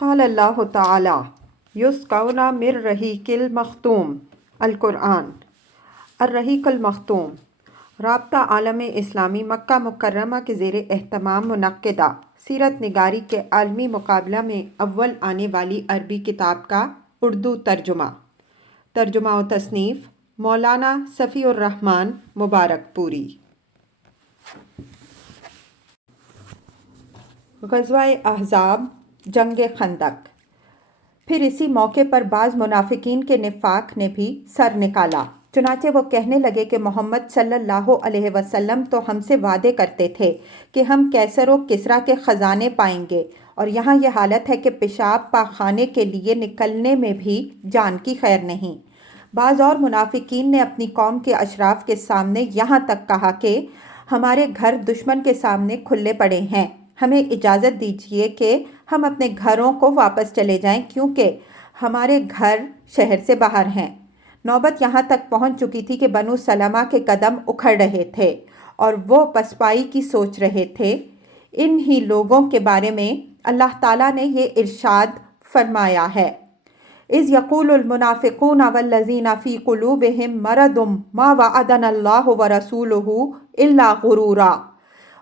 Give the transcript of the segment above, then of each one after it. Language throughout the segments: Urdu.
قال اللہ تعالی یسقون من رحیق المختوم القرآن الرحیق المختوم رابطہ عالم اسلامی مکہ مکرمہ کے زیر اہتمام منعقدہ سیرت نگاری کے عالمی مقابلہ میں اول آنے والی عربی کتاب کا اردو ترجمہ و تصنیف مولانا صفی الرحمن مبارک پوری۔ غزوہ احزاب، جنگ خندق۔ پھر اسی موقع پر بعض منافقین کے نفاق نے بھی سر نکالا، چنانچہ وہ کہنے لگے کہ محمد صلی اللہ علیہ وسلم تو ہم سے وعدے کرتے تھے کہ ہم کیسر و کسریٰ کے خزانے پائیں گے، اور یہاں یہ حالت ہے کہ پیشاب پاخانے کے لیے نکلنے میں بھی جان کی خیر نہیں۔ بعض اور منافقین نے اپنی قوم کے اشراف کے سامنے یہاں تک کہا کہ ہمارے گھر دشمن کے سامنے کھلے پڑے ہیں، ہمیں اجازت دیجیے کہ ہم اپنے گھروں کو واپس چلے جائیں کیونکہ ہمارے گھر شہر سے باہر ہیں۔ نوبت یہاں تک پہنچ چکی تھی کہ بنو سلمہ کے قدم اکھڑ رہے تھے اور وہ پسپائی کی سوچ رہے تھے۔ ان ہی لوگوں کے بارے میں اللہ تعالیٰ نے یہ ارشاد فرمایا ہے، اذ یقول المنافقون والذین فی قلوبہم مرض ما وعدنا اللہ ورسولہ الا غرورا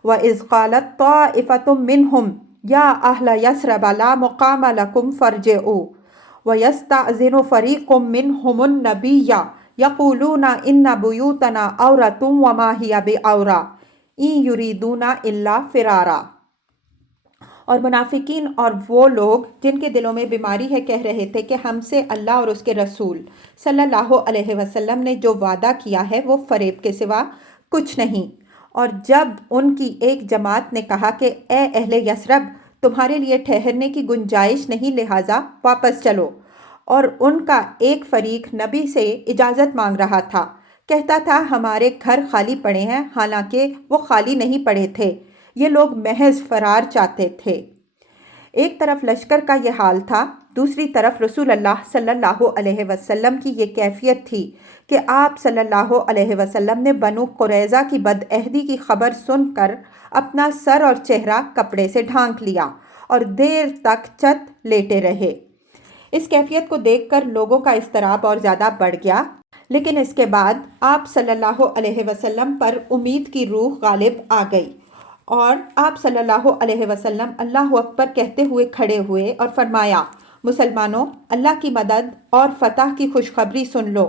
وَإِذْ قَالَتْ طَائِفَةٌ مِّنْهُمْ يَا أَهْلَ يَثْرِبَ لَا مُقَامَ لَكُمْ فَارْجِعُوا وَيَسْتَأْذِنُ فَرِيقٌ مِّنْهُمُ النَّبِيَّ يَقُولُونَ إِنَّ بُيُوتَنَا عَوْرَةٌ وَمَا هِيَ بِعَوْرَةٍ إِن يُرِيدُونَ إِلَّا فِرَارًا۔ اور منافقین اور وہ لوگ جن کے دلوں میں بیماری ہے کہہ رہے تھے کہ ہم سے اللہ اور اس کے رسول صلی اللہ علیہ وسلم نے جو وعدہ کیا ہے وہ فریب کے سوا کچھ نہیں۔ اور جب ان کی ایک جماعت نے کہا کہ اے اہل یثرب، تمہارے لیے ٹھہرنے کی گنجائش نہیں، لہٰذا واپس چلو، اور ان کا ایک فریق نبی سے اجازت مانگ رہا تھا، کہتا تھا ہمارے گھر خالی پڑے ہیں، حالانکہ وہ خالی نہیں پڑے تھے، یہ لوگ محض فرار چاہتے تھے۔ ایک طرف لشکر کا یہ حال تھا، دوسری طرف رسول اللہ صلی اللہ علیہ وسلم کی یہ کیفیت تھی کہ آپ صلی اللہ علیہ وسلم نے بنو قریظہ کی بدعہدی کی خبر سن کر اپنا سر اور چہرہ کپڑے سے ڈھانک لیا اور دیر تک چت لیٹے رہے۔ اس کیفیت کو دیکھ کر لوگوں کا اضطراب اور زیادہ بڑھ گیا، لیکن اس کے بعد آپ صلی اللہ علیہ وسلم پر امید کی روح غالب آ گئی اور آپ صلی اللہ علیہ وسلم اللہ اکبر کہتے ہوئے کھڑے ہوئے اور فرمایا، مسلمانوں، اللہ کی مدد اور فتح کی خوشخبری سن لو۔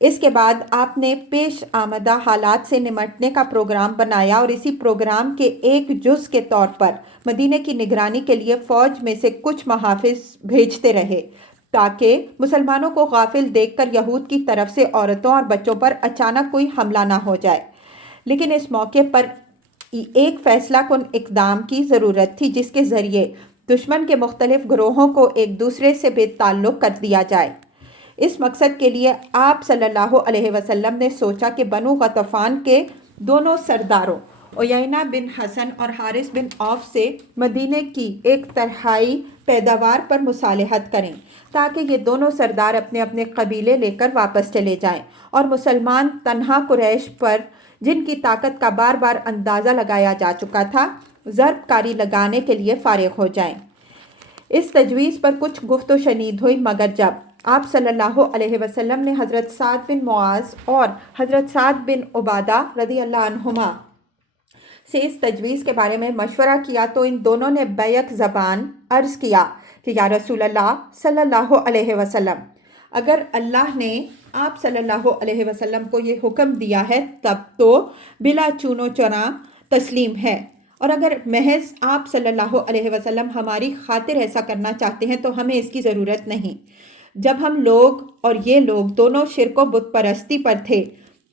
اس کے بعد آپ نے پیش آمدہ حالات سے نمٹنے کا پروگرام بنایا اور اسی پروگرام کے ایک جز کے طور پر مدینہ کی نگرانی کے لیے فوج میں سے کچھ محافظ بھیجتے رہے تاکہ مسلمانوں کو غافل دیکھ کر یہود کی طرف سے عورتوں اور بچوں پر اچانک کوئی حملہ نہ ہو جائے۔ لیکن اس موقع پر ایک فیصلہ کن اقدام کی ضرورت تھی جس کے ذریعے دشمن کے مختلف گروہوں کو ایک دوسرے سے بے تعلق کر دیا جائے۔ اس مقصد کے لیے آپ صلی اللہ علیہ وسلم نے سوچا کہ بنو غطفان کے دونوں سرداروں عیینہ بن حسن اور حارث بن عوف سے مدینے کی 1/3 پیداوار پر مصالحت کریں تاکہ یہ دونوں سردار اپنے اپنے قبیلے لے کر واپس چلے جائیں اور مسلمان تنہا قریش پر جن کی طاقت کا بار بار اندازہ لگایا جا چکا تھا ضرب کاری لگانے کے لیے فارغ ہو جائیں۔ اس تجویز پر کچھ گفت و شنید ہوئی، مگر جب آپ صلی اللہ علیہ وسلم نے حضرت سعد بن معاذ اور حضرت سعد بن عبادہ رضی اللہ عنہما سے اس تجویز کے بارے میں مشورہ کیا تو ان دونوں نے بیک زبان عرض کیا کہ یا رسول اللہ صلی اللہ علیہ وسلم، اگر اللہ نے آپ صلی اللہ علیہ وسلم کو یہ حکم دیا ہے تب تو بلا چون و چرا تسلیم ہے، اور اگر محض آپ صلی اللہ علیہ وسلم ہماری خاطر ایسا کرنا چاہتے ہیں تو ہمیں اس کی ضرورت نہیں۔ جب ہم لوگ اور یہ لوگ دونوں شرک و بت پرستی پر تھے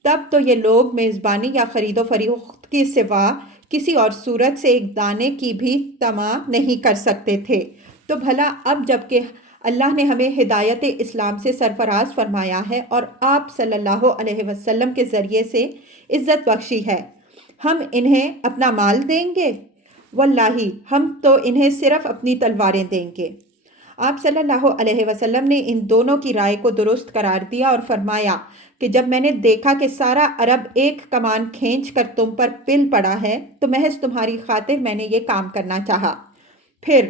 تب تو یہ لوگ میزبانی یا خرید و فروخت کے سوا کسی اور صورت سے ایک دانے کی بھی طمع نہیں کر سکتے تھے، تو بھلا اب جب کہ اللہ نے ہمیں ہدایت اسلام سے سرفراز فرمایا ہے اور آپ صلی اللہ علیہ وسلم کے ذریعے سے عزت بخشی ہے، ہم انہیں اپنا مال دیں گے؟ واللہ ہم تو انہیں صرف اپنی تلواریں دیں گے۔ آپ صلی اللہ علیہ وسلم نے ان دونوں کی رائے کو درست قرار دیا اور فرمایا کہ جب میں نے دیکھا کہ سارا عرب ایک کمان کھینچ کر تم پر پل پڑا ہے تو محض تمہاری خاطر میں نے یہ کام کرنا چاہا۔ پھر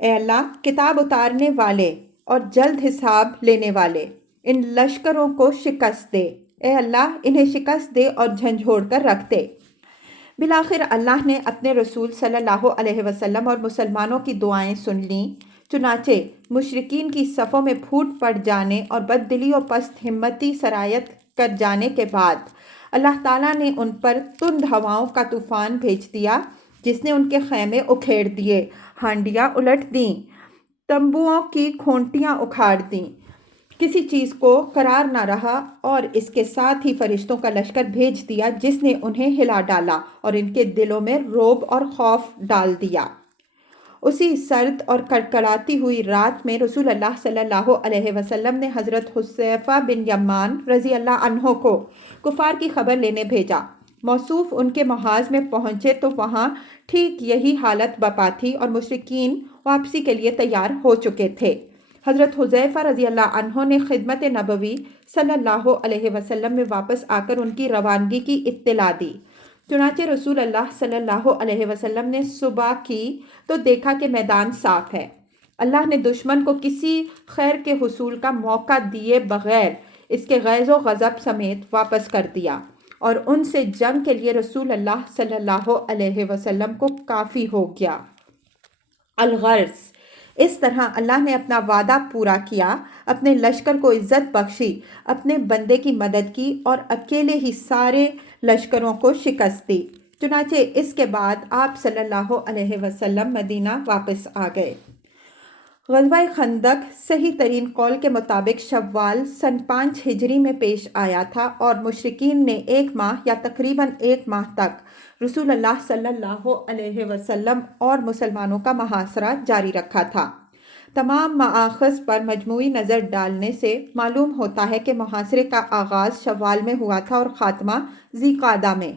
اے اللہ، کتاب اتارنے والے اور جلد حساب لینے والے ان لشکروں کو شکست دے۔ اے اللہ، انہیں شکست دے اور جھنجھوڑ کر رکھ دے۔ بالآخر اللہ نے اپنے رسول صلی اللہ علیہ وسلم اور مسلمانوں کی دعائیں سن لیں، چنانچہ مشرکین کی صفوں میں پھوٹ پڑ جانے اور بددلی و پست ہمتی سرایت کر جانے کے بعد اللہ تعالیٰ نے ان پر تند ہواؤں کا طوفان بھیج دیا، جس نے ان کے خیمے اکھیڑ دیے، ہانڈیاں الٹ دیں، تمبوؤں کی کھونٹیاں اکھاڑ دیں، کسی چیز کو قرار نہ رہا، اور اس کے ساتھ ہی فرشتوں کا لشکر بھیج دیا جس نے انہیں ہلا ڈالا اور ان کے دلوں میں رعب اور خوف ڈال دیا۔ اسی سرد اور کڑکڑاتی ہوئی رات میں رسول اللہ صلی اللہ علیہ وسلم نے حضرت حذیفہ بن یمان رضی اللہ عنہ کو کفار کی خبر لینے بھیجا۔ موصوف ان کے محاذ میں پہنچے تو وہاں ٹھیک یہی حالت بپا تھی اور مشرکین واپسی کے لیے تیار ہو چکے تھے۔ حضرت حذیفہ رضی اللہ عنہ نے خدمت نبوی صلی اللہ علیہ وسلم میں واپس آ کر ان کی روانگی کی اطلاع دی۔ چنانچہ رسول اللہ صلی اللہ علیہ وسلم نے صبح کی تو دیکھا کہ میدان صاف ہے۔ اللہ نے دشمن کو کسی خیر کے حصول کا موقع دیے بغیر اس کے غیظ و غضب سمیت واپس کر دیا، اور ان سے جنگ کے لیے رسول اللہ صلی اللہ علیہ وسلم کو کافی ہو گیا۔ الغرض، اس طرح اللہ نے اپنا وعدہ پورا کیا، اپنے لشکر کو عزت بخشی، اپنے بندے کی مدد کی اور اکیلے ہی سارے لشکروں کو شکست دی۔ چنانچہ اس کے بعد آپ صلی اللہ علیہ وسلم مدینہ واپس آ گئے۔ غزوہ خندق صحیح ترین قول کے مطابق شوال سن 5 ہجری میں پیش آیا تھا، اور مشرکین نے 1 ماہ یا تقریباً 1 ماہ تک رسول اللہ صلی اللہ علیہ وسلم اور مسلمانوں کا محاصرہ جاری رکھا تھا۔ تمام مآخذ پر مجموعی نظر ڈالنے سے معلوم ہوتا ہے کہ محاصرے کا آغاز شوال میں ہوا تھا اور خاتمہ ذی قعدہ میں۔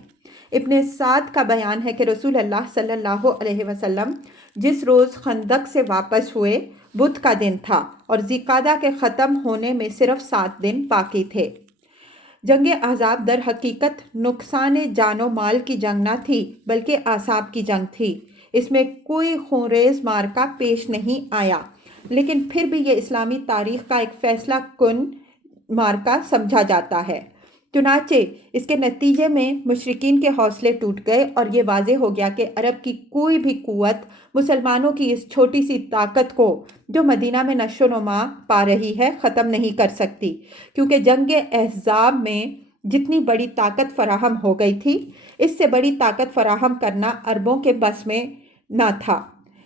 ابن سعد کا بیان ہے کہ رسول اللہ صلی اللہ علیہ وسلم جس روز خندق سے واپس ہوئے بدھ کا دن تھا، اور ذی قعدہ کے ختم ہونے میں صرف 7 دن باقی تھے۔ جنگ احزاب در حقیقت نقصان جان و مال کی جنگ نہ تھی، بلکہ اعصاب کی جنگ تھی۔ اس میں کوئی خونریز مارکا پیش نہیں آیا، لیکن پھر بھی یہ اسلامی تاریخ کا ایک فیصلہ کن مارکا سمجھا جاتا ہے۔ چنانچہ اس کے نتیجے میں مشرکین کے حوصلے ٹوٹ گئے، اور یہ واضح ہو گیا کہ عرب کی کوئی بھی قوت مسلمانوں کی اس چھوٹی سی طاقت کو جو مدینہ میں نشو و نما پا رہی ہے ختم نہیں کر سکتی، کیونکہ جنگ احزاب میں جتنی بڑی طاقت فراہم ہو گئی تھی، اس سے بڑی طاقت فراہم کرنا عربوں کے بس میں نہ تھا۔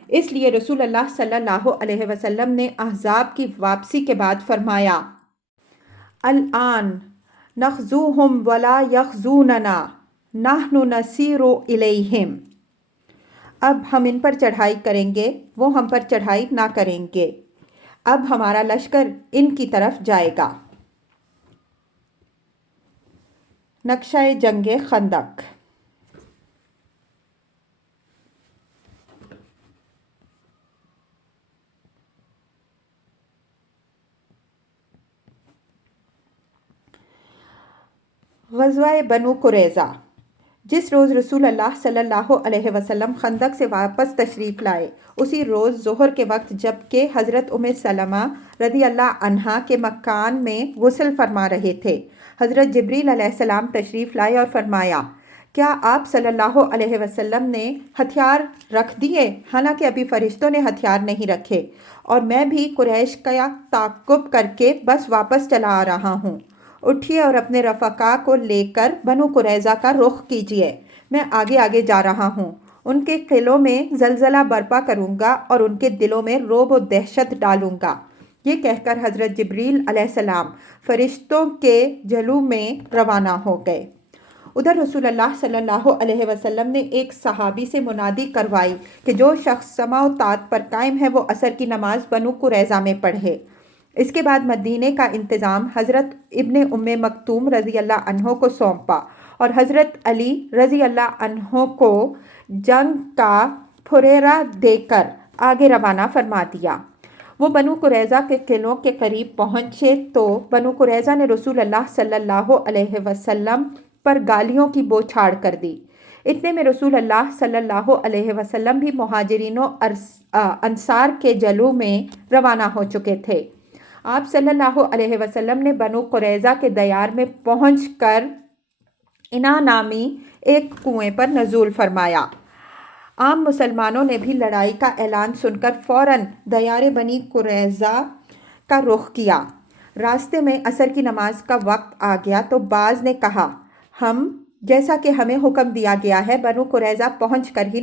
اس لیے رسول اللہ صلی اللہ علیہ وسلم نے احزاب کی واپسی کے بعد فرمایا: الآن نغزوہم ولا یغزوننا نحن نسیر الیہم۔ اب ہم ان پر چڑھائی کریں گے، وہ ہم پر چڑھائی نہ کریں گے۔ اب ہمارا لشکر ان کی طرف جائے گا۔ نقشہ جنگ خندق۔ غزوہ بنو قریظہ۔ جس روز رسول اللہ صلی اللہ علیہ وسلم خندق سے واپس تشریف لائے، اسی روز ظہر کے وقت جبکہ حضرت ام سلمہ رضی اللہ عنہا کے مکان میں غسل فرما رہے تھے، حضرت جبریل علیہ السلام تشریف لائے اور فرمایا: کیا آپ صلی اللہ علیہ وسلم نے ہتھیار رکھ دیے؟ حالانکہ ابھی فرشتوں نے ہتھیار نہیں رکھے، اور میں بھی قریش کا تعاقب کر کے بس واپس چلا آ رہا ہوں۔ اٹھیے اور اپنے رفقا کو لے کر بنو قریظہ کا رخ کیجیے، میں آگے آگے جا رہا ہوں۔ ان کے قلعوں میں زلزلہ برپا کروں گا اور ان کے دلوں میں رعب و دہشت ڈالوں گا۔ یہ کہہ کر حضرت جبریل علیہ السلام فرشتوں کے جلو میں روانہ ہو گئے۔ ادھر رسول اللہ صلی اللہ علیہ وسلم نے ایک صحابی سے منادی کروائی کہ جو شخص سمع و طاعت پر قائم ہے وہ عصر کی نماز بنو قریظہ میں پڑھے۔ اس کے بعد مدینے کا انتظام حضرت ابن ام مکتوم رضی اللہ عنہ کو سونپا، اور حضرت علی رضی اللہ عنہ کو جنگ کا پھریرا دے کر آگے روانہ فرما دیا۔ وہ بنو قریظہ کے قلعوں کے قریب پہنچے تو بنو قریظہ نے رسول اللہ صلی اللہ علیہ وسلم پر گالیوں کی بوچھاڑ کر دی۔ اتنے میں رسول اللہ صلی اللہ علیہ وسلم بھی مہاجرین و انصار کے جلو میں روانہ ہو چکے تھے۔ آپ صلی اللہ علیہ وسلم نے بنو قریظہ کے دیار میں پہنچ کر انا نامی ایک کنویں پر نزول فرمایا۔ عام مسلمانوں نے بھی لڑائی کا اعلان سن کر فوراً دیار بنی قریظہ کا رخ کیا۔ راستے میں عصر کی نماز کا وقت آ گیا تو بعض نے کہا ہم جیسا کہ ہمیں حکم دیا گیا ہے بنو قریظہ پہنچ کر ہی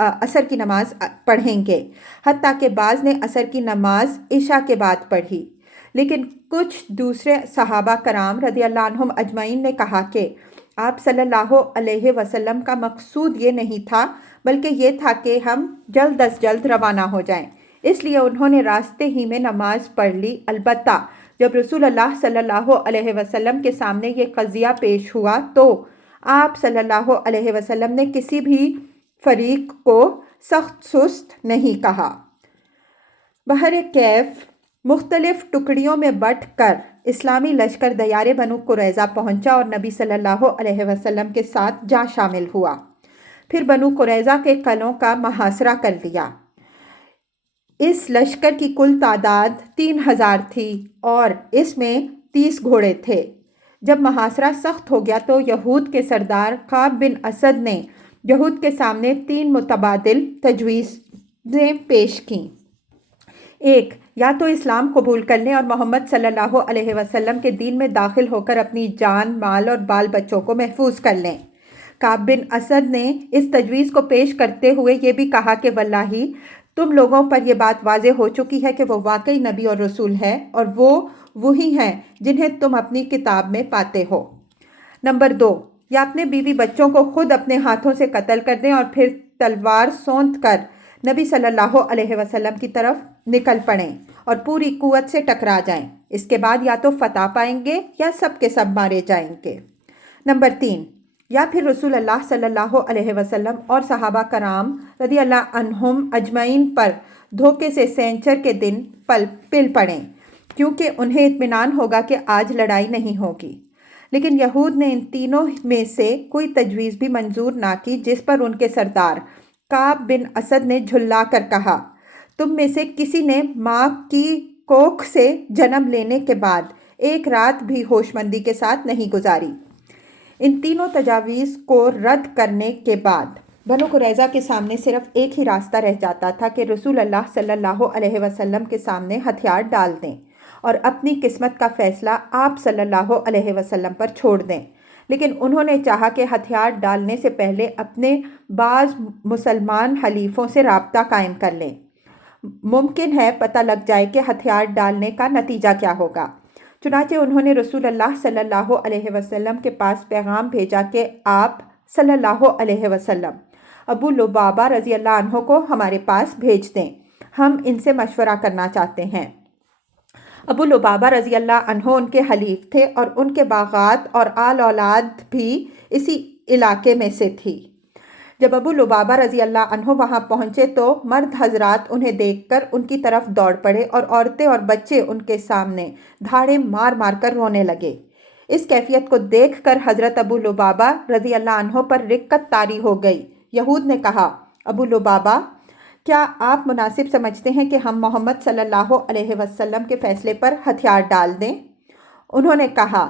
عصر کی نماز پڑھیں گے، حتیٰ کہ بعض نے عصر کی نماز عشاء کے بعد پڑھی۔ لیکن کچھ دوسرے صحابہ کرام رضی اللہ عنہم اجمعین نے کہا کہ آپ صلی اللہ علیہ وسلم کا مقصود یہ نہیں تھا بلکہ یہ تھا کہ ہم جلد از جلد روانہ ہو جائیں، اس لیے انہوں نے راستے ہی میں نماز پڑھ لی۔ البتہ جب رسول اللہ صلی اللہ علیہ وسلم کے سامنے یہ قضیہ پیش ہوا تو آپ صلی اللہ علیہ وسلم نے کسی بھی فریق کو سخت سست نہیں کہا۔ بہر کیف مختلف ٹکڑیوں میں بٹ کر اسلامی لشکر دیار بنو قریظہ پہنچا اور نبی صلی اللہ علیہ وسلم کے ساتھ جا شامل ہوا۔ پھر بنو قریظہ کے قلعوں کا محاصرہ کر لیا۔ اس لشکر کی کل تعداد 3000 تھی اور اس میں 30 گھوڑے تھے۔ جب محاصرہ سخت ہو گیا تو یہود کے سردار کعب بن اسد نے یہود کے سامنے 3 متبادل تجویزیں پیش کیں۔ ایک، یا تو اسلام قبول کر لیں اور محمد صلی اللہ علیہ وسلم کے دین میں داخل ہو کر اپنی جان، مال اور بال بچوں کو محفوظ کر لیں۔ کعب بن اسد نے اس تجویز کو پیش کرتے ہوئے یہ بھی کہا کہ واللہ تم لوگوں پر یہ بات واضح ہو چکی ہے کہ وہ واقعی نبی اور رسول ہے اور وہ وہی ہیں جنہیں تم اپنی کتاب میں پاتے ہو۔ نمبر 2، یا اپنے بیوی بچوں کو خود اپنے ہاتھوں سے قتل کر دیں اور پھر تلوار سونت کر نبی صلی اللہ علیہ وسلم کی طرف نکل پڑیں اور پوری قوت سے ٹکرا جائیں۔ اس کے بعد یا تو فتح پائیں گے یا سب کے سب مارے جائیں گے۔ نمبر 3، یا پھر رسول اللہ صلی اللہ علیہ وسلم اور صحابہ کرام رضی اللہ عنہم اجمعین پر دھوکے سے سینچر کے دن پل پڑیں، کیونکہ انہیں اطمینان ہوگا کہ آج لڑائی نہیں ہوگی۔ لیکن یہود نے ان تینوں میں سے کوئی تجویز بھی منظور نہ کی، جس پر ان کے سردار کعب بن اسد نے جھلا کر کہا تم میں سے کسی نے ماں کی کوکھ سے جنم لینے کے بعد ایک رات بھی ہوش مندی کے ساتھ نہیں گزاری۔ ان تینوں تجاویز کو رد کرنے کے بعد بنو قریظہ کے سامنے صرف ایک ہی راستہ رہ جاتا تھا کہ رسول اللہ صلی اللہ علیہ وسلم کے سامنے ہتھیار ڈال دیں اور اپنی قسمت کا فیصلہ آپ صلی اللہ علیہ وسلم پر چھوڑ دیں۔ لیکن انہوں نے چاہا کہ ہتھیار ڈالنے سے پہلے اپنے بعض مسلمان حلیفوں سے رابطہ قائم کر لیں، ممکن ہے پتہ لگ جائے کہ ہتھیار ڈالنے کا نتیجہ کیا ہوگا۔ چنانچہ انہوں نے رسول اللہ صلی اللہ علیہ وسلم کے پاس پیغام بھیجا کہ آپ صلی اللہ علیہ وسلم ابو لبابہ رضی اللہ عنہ کو ہمارے پاس بھیج دیں، ہم ان سے مشورہ کرنا چاہتے ہیں۔ ابو لبابہ رضی اللہ عنہ ان کے حلیف تھے اور ان کے باغات اور آل اولاد بھی اسی علاقے میں سے تھی۔ جب ابو لبابہ رضی اللہ عنہ وہاں پہنچے تو مرد حضرات انہیں دیکھ کر ان کی طرف دوڑ پڑے اور عورتیں اور بچے ان کے سامنے دھاڑے مار مار کر رونے لگے۔ اس کیفیت کو دیکھ کر حضرت ابو لبابہ رضی اللہ عنہ پر رقت طاری ہو گئی۔ یہود نے کہا ابو لبابہ کیا آپ مناسب سمجھتے ہیں کہ ہم محمد صلی اللہ علیہ وسلم کے فیصلے پر ہتھیار ڈال دیں؟ انہوں نے کہا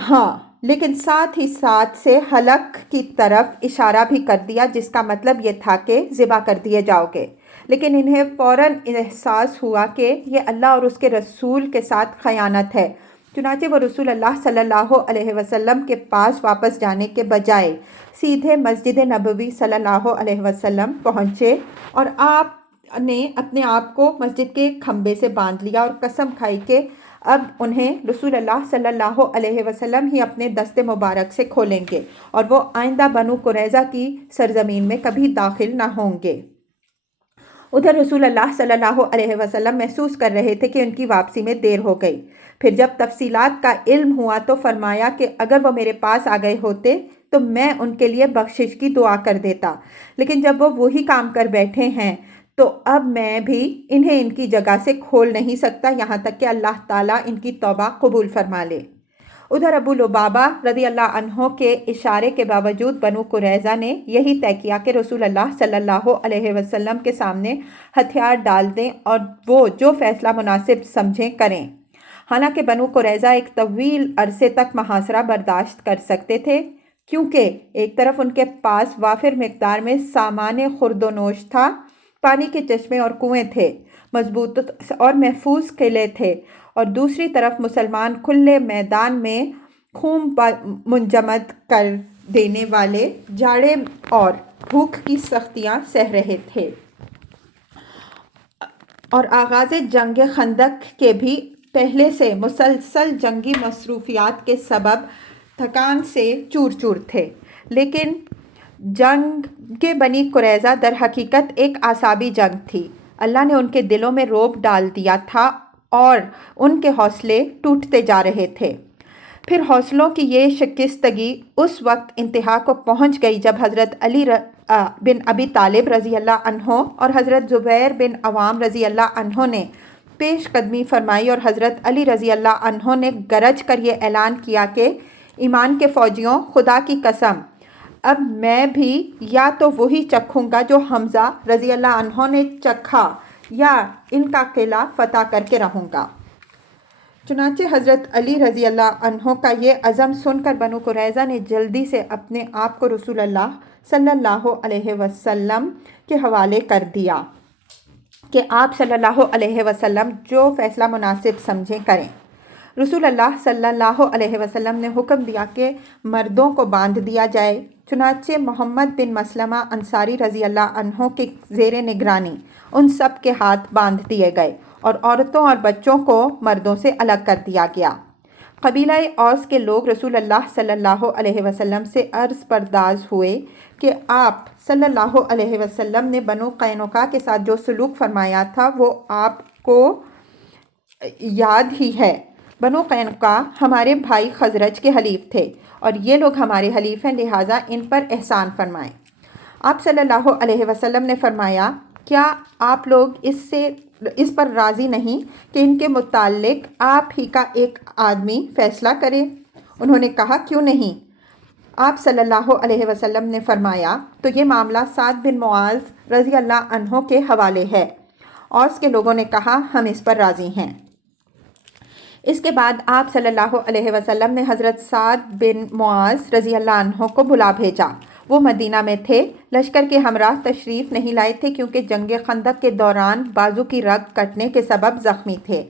ہاں، لیکن ساتھ ہی ساتھ سے حلق کی طرف اشارہ بھی کر دیا، جس کا مطلب یہ تھا کہ ذبح کر دیے جاؤ گے۔ لیکن انہیں فوراً احساس ہوا کہ یہ اللہ اور اس کے رسول کے ساتھ خیانت ہے، چنانچہ وہ رسول اللہ صلی اللہ علیہ وسلم کے پاس واپس جانے کے بجائے سیدھے مسجد نبوی صلی اللہ علیہ وسلم پہنچے اور آپ نے اپنے آپ کو مسجد کے کھمبے سے باندھ لیا اور قسم کھائی کہ اب انہیں رسول اللہ صلی اللہ علیہ وسلم ہی اپنے دست مبارک سے کھولیں گے اور وہ آئندہ بنو قریظہ کی سرزمین میں کبھی داخل نہ ہوں گے۔ ادھر رسول اللہ صلی اللہ علیہ وسلم محسوس کر رہے تھے کہ ان کی واپسی میں دیر ہو گئی۔ پھر جب تفصیلات کا علم ہوا تو فرمایا کہ اگر وہ میرے پاس آ گئے ہوتے تو میں ان کے لیے بخشش کی دعا کر دیتا، لیکن جب وہ وہی کام کر بیٹھے ہیں تو اب میں بھی انہیں ان کی جگہ سے کھول نہیں سکتا یہاں تک کہ اللہ تعالیٰ ان کی توبہ قبول فرما لے۔ ادھر ابو لبابہ رضی اللہ عنہ کے اشارے کے باوجود بنو قریظہ نے یہی طے کیا کہ رسول اللہ صلی اللہ علیہ وسلم کے سامنے ہتھیار ڈال دیں اور وہ جو فیصلہ مناسب سمجھیں کریں۔ حالانکہ بنو قریظہ ایک طویل عرصے تک محاصرہ برداشت کر سکتے تھے، کیونکہ ایک طرف ان کے پاس وافر مقدار میں سامان خورد و نوش تھا، پانی کے چشمے اور کنویں تھے، مضبوط اور محفوظ قلعے تھے، اور دوسری طرف مسلمان کھلے میدان میں خون منجمد کر دینے والے جاڑے اور بھوک کی سختیاں سہ رہے تھے، اور آغاز جنگ خندق کے بھی پہلے سے مسلسل جنگی مصروفیات کے سبب تھکان سے چور چور تھے۔ لیکن جنگ بنی قریظہ در حقیقت ایک اعصابی جنگ تھی۔ اللہ نے ان کے دلوں میں رعب ڈال دیا تھا اور ان کے حوصلے ٹوٹتے جا رہے تھے۔ پھر حوصلوں کی یہ شکستگی اس وقت انتہا کو پہنچ گئی جب حضرت علی بن ابی طالب رضی اللہ عنہ اور حضرت زبیر بن عوام رضی اللہ عنہ نے پیش قدمی فرمائی، اور حضرت علی رضی اللہ عنہ نے گرج کر یہ اعلان کیا کہ ایمان کے فوجیوں، خدا کی قسم، اب میں بھی یا تو وہی چکھوں گا جو حمزہ رضی اللہ عنہ نے چکھا، یا ان کا قلعہ فتح کر کے رہوں گا۔ چنانچہ حضرت علی رضی اللہ عنہ کا یہ عزم سن کر بنو قریظہ نے جلدی سے اپنے آپ کو رسول اللہ صلی اللہ علیہ وسلم کے حوالے کر دیا کہ آپ صلی اللہ علیہ وسلم جو فیصلہ مناسب سمجھیں کریں۔ رسول اللہ صلی اللہ علیہ وسلم نے حکم دیا کہ مردوں کو باندھ دیا جائے۔ چنانچہ محمد بن مسلمہ انصاری رضی اللہ عنہ کی زیر نگرانی ان سب کے ہاتھ باندھ دیے گئے، اور عورتوں اور بچوں کو مردوں سے الگ کر دیا گیا۔ قبیلہ اوس کے لوگ رسول اللہ صلی اللہ علیہ وسلم سے عرض پرداز ہوئے کہ آپ صلی اللہ علیہ وسلم نے بنو قینقاع کے ساتھ جو سلوک فرمایا تھا وہ آپ کو یاد ہی ہے۔ بنو قینقاع ہمارے بھائی خزرج کے حلیف تھے، اور یہ لوگ ہمارے حلیف ہیں، لہٰذا ان پر احسان فرمائیں۔ آپ صلی اللہ علیہ وسلم نے فرمایا، کیا آپ لوگ اس پر راضی نہیں کہ ان کے متعلق آپ ہی کا ایک آدمی فیصلہ کرے؟ انہوں نے کہا، کیوں نہیں؟ آپ صلی اللہ علیہ وسلم نے فرمایا، تو یہ معاملہ سعد بن معاذ رضی اللہ عنہ کے حوالے ہے۔ اوس کے لوگوں نے کہا، ہم اس پر راضی ہیں۔ اس کے بعد آپ صلی اللہ علیہ وسلم نے حضرت سعد بن معاذ رضی اللہ عنہ کو بلا بھیجا۔ وہ مدینہ میں تھے، لشکر کے ہمراہ تشریف نہیں لائے تھے کیونکہ جنگ خندق کے دوران بازو کی رگ کٹنے کے سبب زخمی تھے۔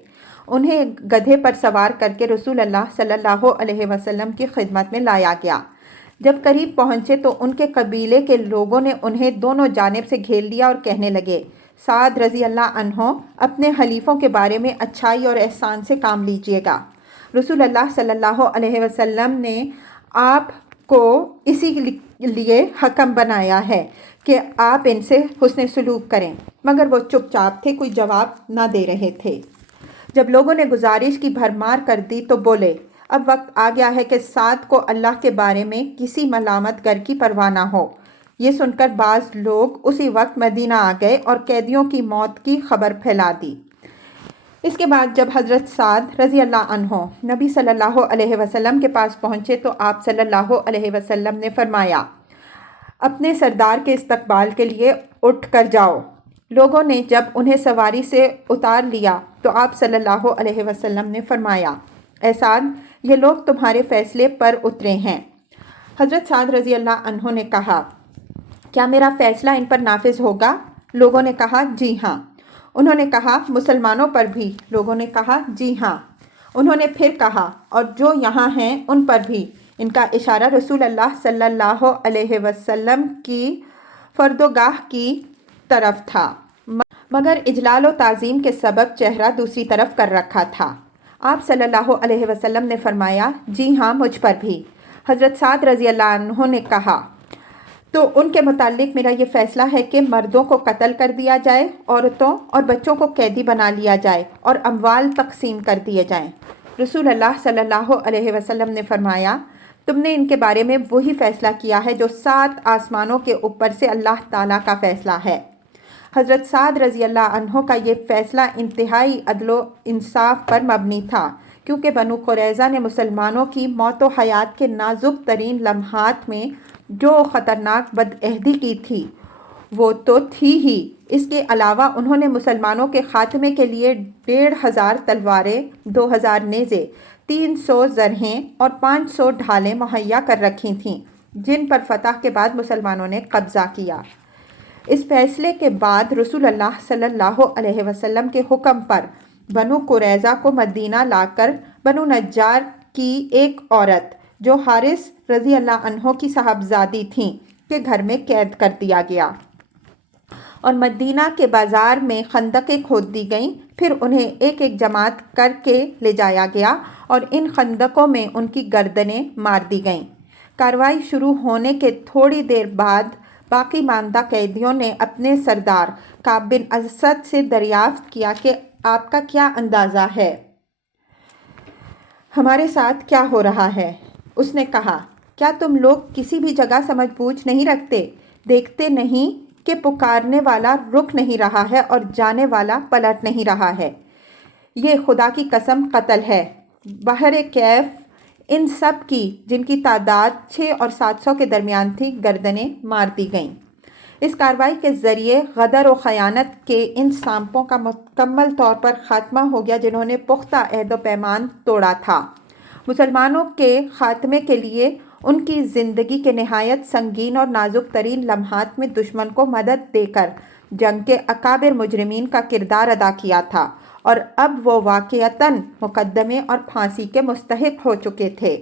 انہیں گدھے پر سوار کر کے رسول اللہ صلی اللہ علیہ وسلم کی خدمت میں لایا گیا۔ جب قریب پہنچے تو ان کے قبیلے کے لوگوں نے انہیں دونوں جانب سے گھیر لیا اور کہنے لگے، سعد رضی اللہ عنہ، اپنے حلیفوں کے بارے میں اچھائی اور احسان سے کام لیجیے گا۔ رسول اللہ صلی اللہ علیہ وسلم نے آپ کو اسی لیے حکم بنایا ہے کہ آپ ان سے حسن سلوک کریں، مگر وہ چپ چاپ تھے، کوئی جواب نہ دے رہے تھے۔ جب لوگوں نے گزارش کی بھرمار کر دی تو بولے، اب وقت آ گیا ہے کہ سعد کو اللہ کے بارے میں کسی ملامت گر کی پرواہ نہ ہو۔ یہ سن کر بعض لوگ اسی وقت مدینہ آ گئے اور قیدیوں کی موت کی خبر پھیلا دی۔ اس کے بعد جب حضرت سعد رضی اللہ عنہ نبی صلی اللہ علیہ وسلم کے پاس پہنچے تو آپ صلی اللہ علیہ وسلم نے فرمایا، اپنے سردار کے استقبال کے لیے اٹھ کر جاؤ۔ لوگوں نے جب انہیں سواری سے اتار لیا تو آپ صلی اللہ علیہ وسلم نے فرمایا، اے سعد، یہ لوگ تمہارے فیصلے پر اترے ہیں۔ حضرت سعد رضی اللہ عنہ نے کہا، کیا میرا فیصلہ ان پر نافذ ہوگا؟ لوگوں نے کہا، جی ہاں۔ انہوں نے کہا، مسلمانوں پر بھی؟ لوگوں نے کہا، جی ہاں۔ انہوں نے پھر کہا، اور جو یہاں ہیں ان پر بھی؟ ان کا اشارہ رسول اللہ صلی اللہ علیہ وسلم کی فردوگاہ کی طرف تھا، مگر اجلال و تعظیم کے سبب چہرہ دوسری طرف کر رکھا تھا۔ آپ صلی اللہ علیہ وسلم نے فرمایا، جی ہاں، مجھ پر بھی۔ حضرت سعد رضی اللہ عنہ نے کہا، تو ان کے متعلق میرا یہ فیصلہ ہے کہ مردوں کو قتل کر دیا جائے، عورتوں اور بچوں کو قیدی بنا لیا جائے اور اموال تقسیم کر دیے جائیں۔ رسول اللہ صلی اللہ علیہ وسلم نے فرمایا، تم نے ان کے بارے میں وہی فیصلہ کیا ہے جو 7 آسمانوں کے اوپر سے اللہ تعالیٰ کا فیصلہ ہے۔ حضرت سعد رضی اللہ عنہ کا یہ فیصلہ انتہائی عدل و انصاف پر مبنی تھا، کیونکہ بنو قریظہ نے مسلمانوں کی موت و حیات کے نازک ترین لمحات میں جو خطرناک بدعہدی کی تھی وہ تو تھی ہی، اس کے علاوہ انہوں نے مسلمانوں کے خاتمے کے لیے 1500 تلواریں، 2000 نیزے، 300 زرہیں اور 500 ڈھالیں مہیا کر رکھی تھیں، جن پر فتح کے بعد مسلمانوں نے قبضہ کیا۔ اس فیصلے کے بعد رسول اللہ صلی اللہ علیہ وسلم کے حکم پر بنو قریظہ کو مدینہ لا کر بنو نجار کی ایک عورت جو حارث رضی اللہ عنہ کی صاحبزادی تھیں کے گھر میں قید کر دیا گیا اور مدینہ کے بازار میں خندقیں کھود دی گئیں۔ پھر انہیں ایک ایک جماعت کر کے لے جایا گیا اور ان خندقوں میں ان کی گردنیں مار دی گئیں۔ کارروائی شروع ہونے کے تھوڑی دیر بعد باقی ماندہ قیدیوں نے اپنے سردار کعب بن اسد سے دریافت کیا کہ آپ کا کیا اندازہ ہے، ہمارے ساتھ کیا ہو رہا ہے؟ اس نے کہا، کیا تم لوگ کسی بھی جگہ سمجھ بوجھ نہیں رکھتے؟ دیکھتے نہیں کہ پکارنے والا رک نہیں رہا ہے اور جانے والا پلٹ نہیں رہا ہے؟ یہ خدا کی قسم قتل ہے۔ بحر کیف ان سب کی، جن کی تعداد 600 اور 700 کے درمیان تھی، گردنیں مار دی گئیں۔ اس کارروائی کے ذریعے غدر و خیانت کے ان سانپوں کا مکمل طور پر خاتمہ ہو گیا جنہوں نے پختہ عہد و پیمان توڑا تھا۔ مسلمانوں کے خاتمے کے لیے ان کی زندگی کے نہایت سنگین اور نازک ترین لمحات میں دشمن کو مدد دے کر جنگ کے اکابر مجرمین کا کردار ادا کیا تھا، اور اب وہ واقعتاً مقدمے اور پھانسی کے مستحق ہو چکے تھے۔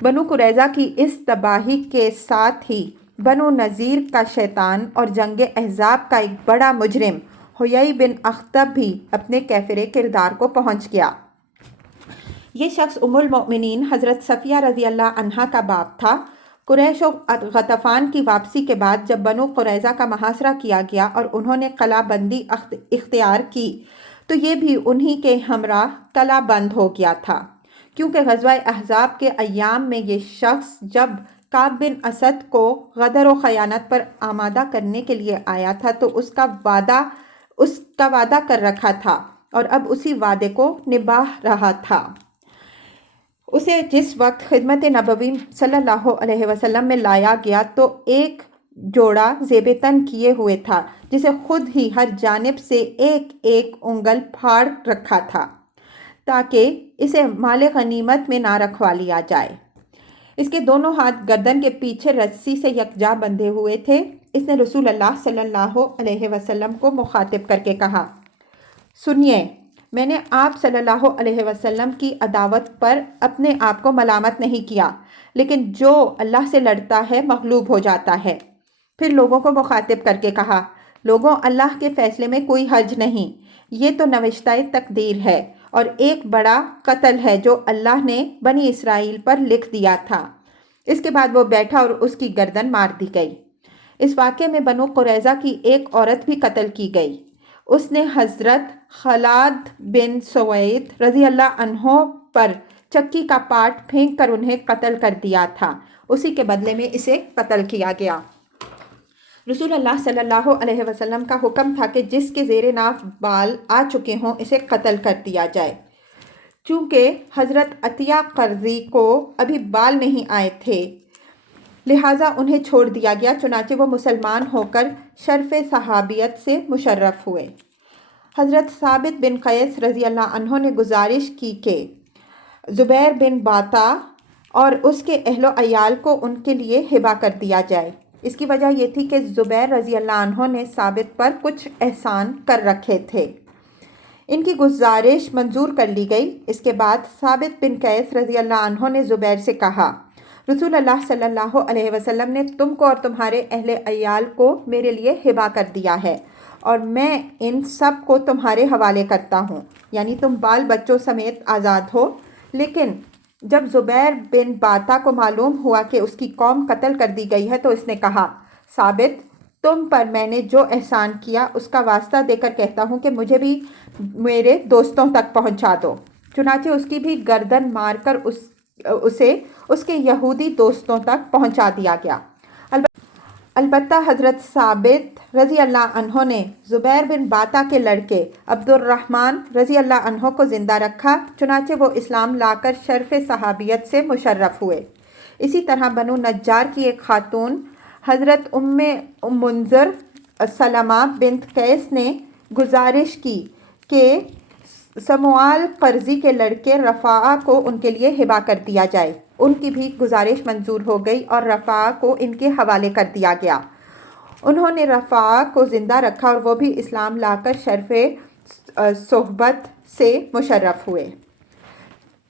بنو قریظہ کی اس تباہی کے ساتھ ہی بنو نذیر کا شیطان اور جنگ احزاب کا ایک بڑا مجرم حیی بن اخطب بھی اپنے کیفر کردار کو پہنچ گیا۔ یہ شخص ام المؤمنین حضرت صفیہ رضی اللہ عنہا کا باپ تھا۔ قریش و غطفان کی واپسی کے بعد جب بنو قریظہ کا محاصرہ کیا گیا اور انہوں نے قلعہ بندی اختیار کی تو یہ بھی انہی کے ہمراہ قلعہ بند ہو گیا تھا، کیونکہ غزوہ احزاب کے ایام میں یہ شخص جب کعب بن اسد کو غدر و خیانت پر آمادہ کرنے کے لیے آیا تھا تو اس کا وعدہ کر رکھا تھا اور اب اسی وعدے کو نبھا رہا تھا۔ اسے جس وقت خدمت نبوی صلی اللہ علیہ وسلم میں لایا گیا تو ایک جوڑا زیب تن کیے ہوئے تھا، جسے خود ہی ہر جانب سے ایک ایک انگل پھاڑ رکھا تھا تاکہ اسے مال غنیمت میں نہ رکھوا لیا جائے۔ اس کے دونوں ہاتھ گردن کے پیچھے رسی سے یکجا بندھے ہوئے تھے۔ اس نے رسول اللہ صلی اللہ علیہ وسلم کو مخاطب کر کے کہا، سنیے، میں نے آپ صلی اللہ علیہ وسلم کی عداوت پر اپنے آپ کو ملامت نہیں کیا، لیکن جو اللہ سے لڑتا ہے مغلوب ہو جاتا ہے۔ پھر لوگوں کو مخاطب کر کے کہا، لوگوں، اللہ کے فیصلے میں کوئی حرج نہیں، یہ تو نوشتہ تقدیر ہے اور ایک بڑا قتل ہے جو اللہ نے بنی اسرائیل پر لکھ دیا تھا۔ اس کے بعد وہ بیٹھا اور اس کی گردن مار دی گئی۔ اس واقعے میں بنو قریظہ کی ایک عورت بھی قتل کی گئی۔ اس نے حضرت خالد بن سوید رضی اللہ عنہ پر چکی کا پاٹ پھینک کر انہیں قتل کر دیا تھا، اسی کے بدلے میں اسے قتل کیا گیا۔ رسول اللہ صلی اللہ علیہ وسلم کا حکم تھا کہ جس کے زیر ناف بال آ چکے ہوں اسے قتل کر دیا جائے۔ چونکہ حضرت عطیہ قرظی کو ابھی بال نہیں آئے تھے لہٰذا انہیں چھوڑ دیا گیا، چنانچہ وہ مسلمان ہو کر شرف صحابیت سے مشرف ہوئے۔ حضرت ثابت بن قیس رضی اللہ عنہ نے گزارش کی کہ زبیر بن باتا اور اس کے اہل و عیال کو ان کے لیے ہبہ کر دیا جائے۔ اس کی وجہ یہ تھی کہ زبیر رضی اللہ عنہ نے ثابت پر کچھ احسان کر رکھے تھے۔ ان کی گزارش منظور کر لی گئی۔ اس کے بعد ثابت بن قیس رضی اللہ عنہ نے زبیر سے کہا، رسول اللہ صلی اللہ علیہ وسلم نے تم کو اور تمہارے اہل عیال کو میرے لیے ہبہ کر دیا ہے اور میں ان سب کو تمہارے حوالے کرتا ہوں، یعنی تم بال بچوں سمیت آزاد ہو۔ لیکن جب زبیر بن باتا کو معلوم ہوا کہ اس کی قوم قتل کر دی گئی ہے تو اس نے کہا، ثابت، تم پر میں نے جو احسان کیا اس کا واسطہ دے کر کہتا ہوں کہ مجھے بھی میرے دوستوں تک پہنچا دو۔ چنانچہ اس کی بھی گردن مار کر اسے اس کے یہودی دوستوں تک پہنچا دیا گیا۔ البتہ حضرت ثابت رضی اللہ عنہ نے زبیر بن باتا کے لڑکے عبد الرحمن رضی اللہ عنہ کو زندہ رکھا، چنانچہ وہ اسلام لا کر شرف صحابیت سے مشرف ہوئے۔ اسی طرح بنو نجار کی ایک خاتون حضرت ام منذر سلمہ بنت قیس نے گزارش کی کہ سموال قرظی کے لڑکے رفاعہ کو ان کے لیے ہبہ کر دیا جائے۔ ان کی بھی گزارش منظور ہو گئی اور رفاعہ کو ان کے حوالے کر دیا گیا۔ انہوں نے رفاعہ کو زندہ رکھا اور وہ بھی اسلام لا کر شرف صحبت سے مشرف ہوئے۔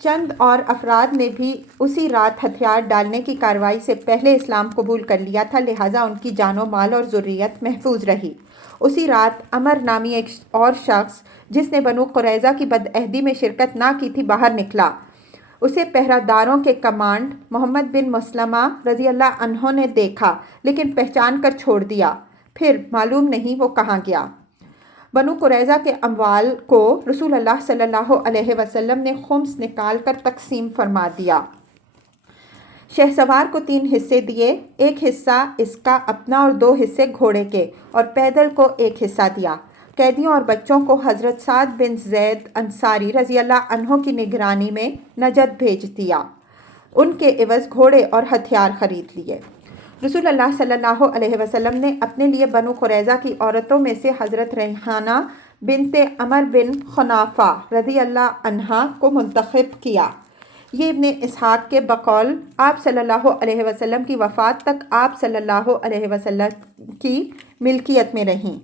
چند اور افراد نے بھی اسی رات ہتھیار ڈالنے کی کارروائی سے پہلے اسلام قبول کر لیا تھا، لہٰذا ان کی جان و مال اور ذریت محفوظ رہی۔ اسی رات عمر نامی ایک اور شخص جس نے بنو قریظہ کی بدعہدی میں شرکت نہ کی تھی باہر نکلا۔ اسے پہرہ داروں کے کمانڈ محمد بن مسلمہ رضی اللہ عنہ نے دیکھا لیکن پہچان کر چھوڑ دیا، پھر معلوم نہیں وہ کہاں گیا۔ بنو قریظہ کے اموال کو رسول اللہ صلی اللہ علیہ وسلم نے خمس نکال کر تقسیم فرما دیا۔ شہسوار کو 3 حصے دیے، ایک حصہ اس کا اپنا اور 2 حصے گھوڑے کے، اور پیدل کو 1 حصہ دیا۔ قیدیوں اور بچوں کو حضرت سعد بن زید انصاری رضی اللہ عنہ کی نگرانی میں نجد بھیج دیا، ان کے عوض گھوڑے اور ہتھیار خرید لیے۔ رسول اللہ صلی اللہ علیہ وسلم نے اپنے لیے بنو قریظہ کی عورتوں میں سے حضرت ریحانہ بنت عمر بن خنافہ رضی اللہ عنہا کو منتخب کیا۔ یہ ابن اسحاق کے بقول آپ صلی اللہ علیہ وسلم کی وفات تک آپ صلی اللہ علیہ وسلم کی ملکیت میں رہیں،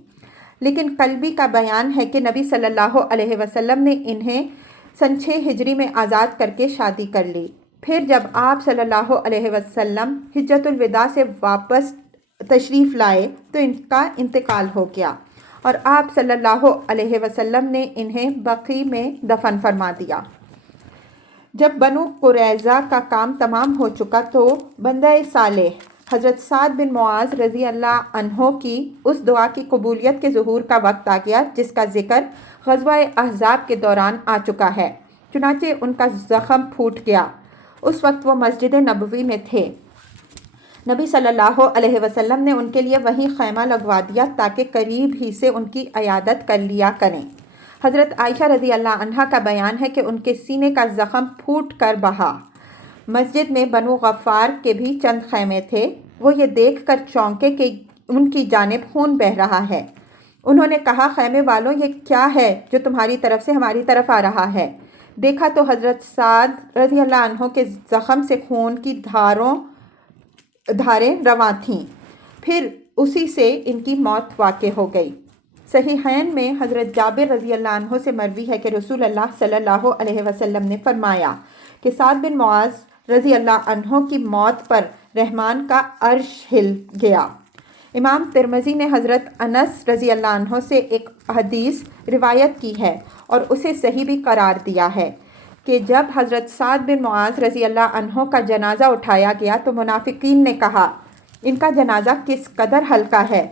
لیکن قلبی کا بیان ہے کہ نبی صلی اللہ علیہ وسلم نے انہیں سن 6 ہجری میں آزاد کر کے شادی کر لی۔ پھر جب آپ صلی اللہ علیہ وسلم حجۃ الوداع سے واپس تشریف لائے تو ان کا انتقال ہو گیا اور آپ صلی اللہ علیہ وسلم نے انہیں بقیع میں دفن فرما دیا۔ جب بنو قریظہ کا کام تمام ہو چکا تو بندہ صالح حضرت سعد بن معاذ رضی اللہ عنہ کی اس دعا کی قبولیت کے ظہور کا وقت آ گیا جس کا ذکر غزوہ احزاب کے دوران آ چکا ہے، چنانچہ ان کا زخم پھوٹ گیا۔ اس وقت وہ مسجد نبوی میں تھے۔ نبی صلی اللہ علیہ وسلم نے ان کے لیے وہیں خیمہ لگوا دیا تاکہ قریب ہی سے ان کی عیادت کر لیا کریں۔ حضرت عائشہ رضی اللہ عنہا کا بیان ہے کہ ان کے سینے کا زخم پھوٹ کر بہا۔ مسجد میں بنو غفار کے بھی چند خیمے تھے، وہ یہ دیکھ کر چونکے کہ ان کی جانب خون بہہ رہا ہے۔ انہوں نے کہا، خیمے والوں یہ کیا ہے جو تمہاری طرف سے ہماری طرف آ رہا ہے؟ دیکھا تو حضرت سعد رضی اللہ عنہ کے زخم سے خون کی دھاریں رواں تھیں، پھر اسی سے ان کی موت واقع ہو گئی۔ صحیحین میں حضرت جابر رضی اللہ عنہ سے مروی ہے کہ رسول اللہ صلی اللہ علیہ وسلم نے فرمایا کہ سعد بن معاذ رضی اللہ عنہ کی موت پر رحمان کا عرش ہل گیا۔ امام ترمذی نے حضرت انس رضی اللہ عنہ سے ایک حدیث روایت کی ہے اور اسے صحیح بھی قرار دیا ہے کہ جب حضرت سعد بن معاذ رضی اللہ عنہ کا جنازہ اٹھایا گیا تو منافقین نے کہا، ان کا جنازہ کس قدر ہلکا ہے۔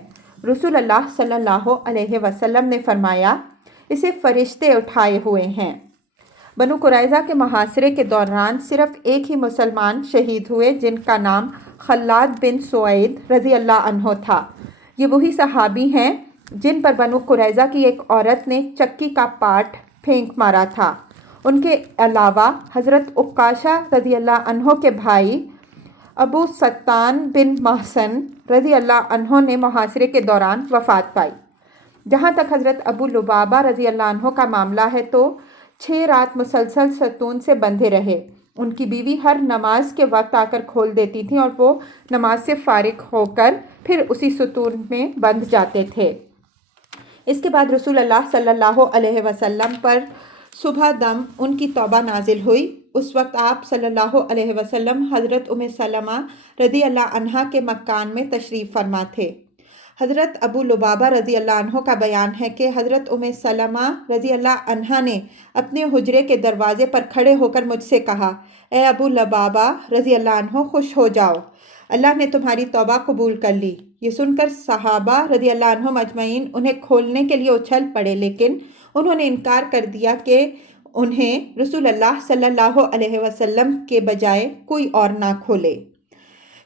رسول اللہ صلی اللہ علیہ وسلم نے فرمایا، اسے فرشتے اٹھائے ہوئے ہیں۔ بنو قریظہ کے محاصرے کے دوران صرف ایک ہی مسلمان شہید ہوئے جن کا نام خلاد بن سوید رضی اللہ عنہ تھا۔ یہ وہی صحابی ہیں جن پر بنو قریظہ کی ایک عورت نے چکی کا پاٹ پھینک مارا تھا۔ ان کے علاوہ حضرت عکاشہ رضی اللہ عنہ کے بھائی ابو ستان بن محسن رضی اللہ عنہ نے محاصرے کے دوران وفات پائی۔ جہاں تک حضرت ابو لبابہ رضی اللہ عنہ کا معاملہ ہے تو 6 رات مسلسل ستون سے بندھے رہے۔ ان کی بیوی ہر نماز کے وقت آ کر کھول دیتی تھیں اور وہ نماز سے فارغ ہو کر پھر اسی ستون میں بندھ جاتے تھے۔ اس کے بعد رسول اللہ صلی اللہ علیہ وسلم پر صبح دم ان کی توبہ نازل ہوئی۔ اس وقت آپ صلی اللہ علیہ وسلم حضرت ام سلمہ رضی اللہ عنہا کے مکان میں تشریف فرما تھے۔ حضرت ابو لبابہ رضی اللہ عنہ کا بیان ہے کہ حضرت ام سلمہ رضی اللہ عنہا نے اپنے حجرے کے دروازے پر کھڑے ہو کر مجھ سے کہا، اے ابو لبابہ رضی اللہ عنہ، خوش ہو جاؤ، اللہ نے تمہاری توبہ قبول کر لی۔ یہ سن کر صحابہ رضی اللہ عنہ مجمعین انہیں کھولنے کے لیے اچھل پڑے، لیکن انہوں نے انکار کر دیا کہ انہیں رسول اللہ صلی اللہ علیہ وسلم کے بجائے کوئی اور نہ کھولے۔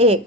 1,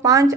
5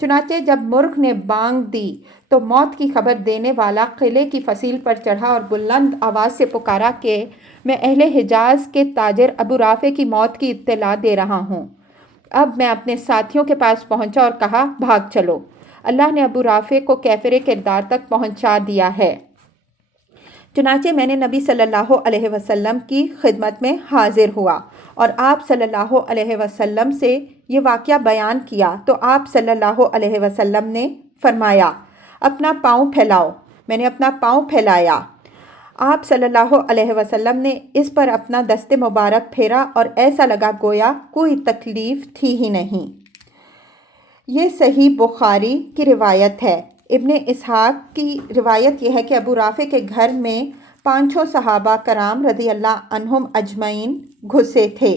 چنانچہ جب مرغ نے بانگ دی تو موت کی خبر دینے والا قلعے کی فصیل پر چڑھا اور بلند آواز سے پکارا کہ میں اہل حجاز کے تاجر ابو رافع کی موت کی اطلاع دے رہا ہوں۔ اب میں اپنے ساتھیوں کے پاس پہنچا اور کہا بھاگ چلو، اللہ نے ابو رافع کو کیفر کردار تک پہنچا دیا ہے۔ چنانچہ میں نے نبی صلی اللہ علیہ وسلم کی خدمت میں حاضر ہوا اور آپ صلی اللہ علیہ وسلم سے یہ واقعہ بیان کیا تو آپ صلی اللہ علیہ وسلم نے فرمایا اپنا پاؤں پھیلاؤ۔ میں نے اپنا پاؤں پھیلایا۔ آپ صلی اللہ علیہ وسلم نے اس پر اپنا دست مبارک پھیرا اور ایسا لگا گویا کوئی تکلیف تھی ہی نہیں۔ یہ صحیح بخاری کی روایت ہے۔ ابن اسحاق کی روایت یہ ہے کہ ابو رافع کے گھر میں 5 صحابہ کرام رضی اللہ عنہم اجمعین گھسے تھے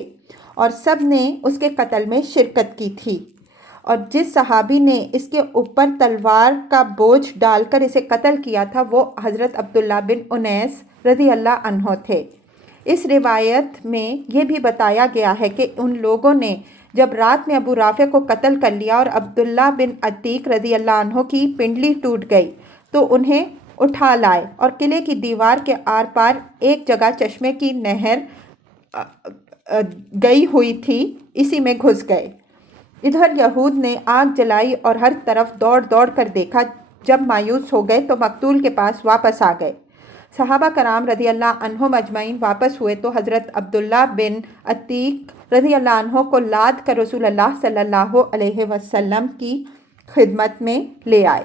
اور سب نے اس کے قتل میں شرکت کی تھی، اور جس صحابی نے اس کے اوپر تلوار کا بوجھ ڈال کر اسے قتل کیا تھا وہ حضرت عبداللہ بن انیس رضی اللہ عنہ تھے۔ اس روایت میں یہ بھی بتایا گیا ہے کہ ان لوگوں نے جب رات میں ابو رافع کو قتل کر لیا اور عبداللہ بن عتیق رضی اللہ عنہ کی پنڈلی ٹوٹ گئی تو انہیں اٹھا لائے اور قلعے کی دیوار کے آر پار ایک جگہ چشمے کی نہر گئی ہوئی تھی، اسی میں گھس گئے۔ ادھر یہود نے آگ جلائی اور ہر طرف دوڑ دوڑ کر دیکھا۔ جب مایوس ہو گئے تو مقتول کے پاس واپس آ گئے۔ صحابہ کرام رضی اللہ عنہم اجمعین واپس ہوئے تو حضرت عبداللہ بن عتیق رضی اللہ عنہ کو لاد کر رسول اللہ صلی اللہ علیہ وسلم کی خدمت میں لے آئے۔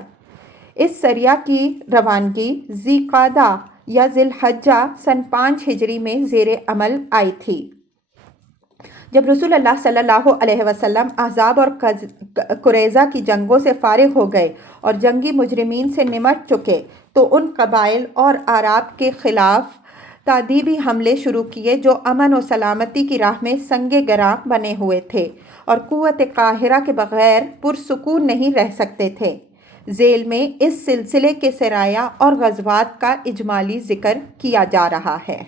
اس سریہ کی روانگی ذی قعدہ یا ذی الحجہ سن 5 ہجری میں زیر عمل آئی تھی۔ جب رسول اللہ صلی اللہ علیہ وسلم احزاب اور قریظہ کی جنگوں سے فارغ ہو گئے اور جنگی مجرمین سے نمٹ چکے تو ان قبائل اور اعراب کے خلاف تادیبی حملے شروع کیے جو امن و سلامتی کی راہ میں سنگ گراں بنے ہوئے تھے اور قوت قاہرہ کے بغیر پرسکون نہیں رہ سکتے تھے۔ ذیل میں اس سلسلے کے سرایہ اور غزوات کا اجمالی ذکر کیا جا رہا ہے۔